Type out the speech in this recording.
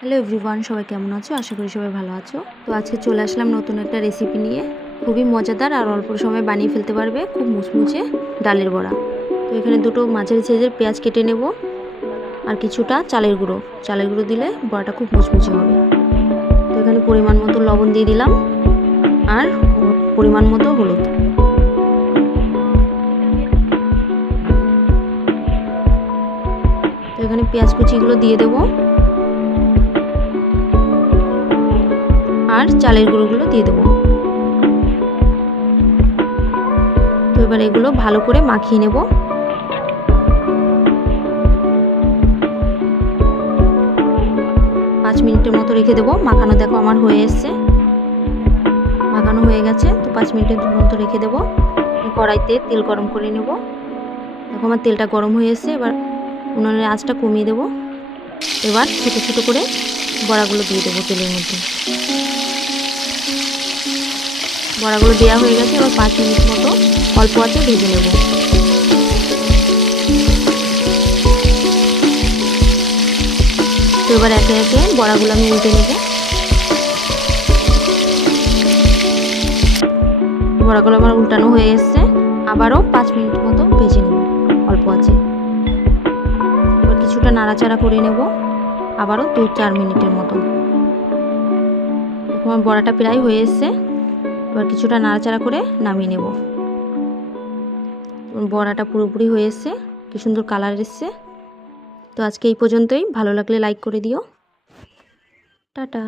Hello everyone, সবাই কেমন আছো? আশা করি সবাই ভালো আছো। তো আজকে চলে আসলাম নতুন একটা রেসিপি নিয়ে। খুবই মজাদার আর অল্প সময়ে বানিয়ে ফেলতে পারবে খুব মুচমুচে ডালের বড়া। তো এখানে দুটো মাঝারি সাইজের পেঁয়াজ কেটে নেব আর কিছুটা চালের গুঁড়ো দিলে বড়াটা খুব মুচমুচে হবে। তো এখানে পরিমাণ মতো লবণ দিয়ে দিলাম আর পরিমাণ মতো হলুদ। তো এখানে পেঁয়াজ কুচিগুলো দিয়ে দেবো আর চালের গুঁড়োগুলো দিয়ে দেবো। তো এবার এগুলো ভালো করে মাখিয়ে নেব। 5 মিনিটের মতো রেখে দেবো। মাখানো দেখো আমার হয়ে এসছে, মাখানো হয়ে গেছে। তো 5 মিনিটের মতো রেখে দেবো। কড়াইতে তেল গরম করে নেব। দেখো আমার তেলটা গরম হয়ে এসছে। এবার উনুনের আঁচটা কমিয়ে দেবো। এবার ছোটো ছোটো করে বড়াগুলো দিয়ে দেবো তেলের মধ্যে। বড়াগুলো দেওয়া হয়ে গেছে। এবার 5 মিনিট মতো অল্প আঁচে ভেজে নেব। তো এবার একে একে বড়াগুলো আমি উল্টে নেব। বড়াগুলো আমার উল্টানো হয়ে এসছে। আবারও 5 মিনিট মতো ভেজে নেব অল্প আঁচে। এবার কিছুটা নাড়াচাড়া করে নেব আবারও 2-4 মিনিটের মতো। আমার বড়াটা প্রায় হয়ে এসছে। এবার কিছুটা নাড়াচাড়া করে নামিয়ে নেব। বড়াটা পুরোপুরি হয়ে এসছে, কি সুন্দর কালার এসছে। তো আজকে এই পর্যন্তই। ভালো লাগলে লাইক করে দিও। টাটা।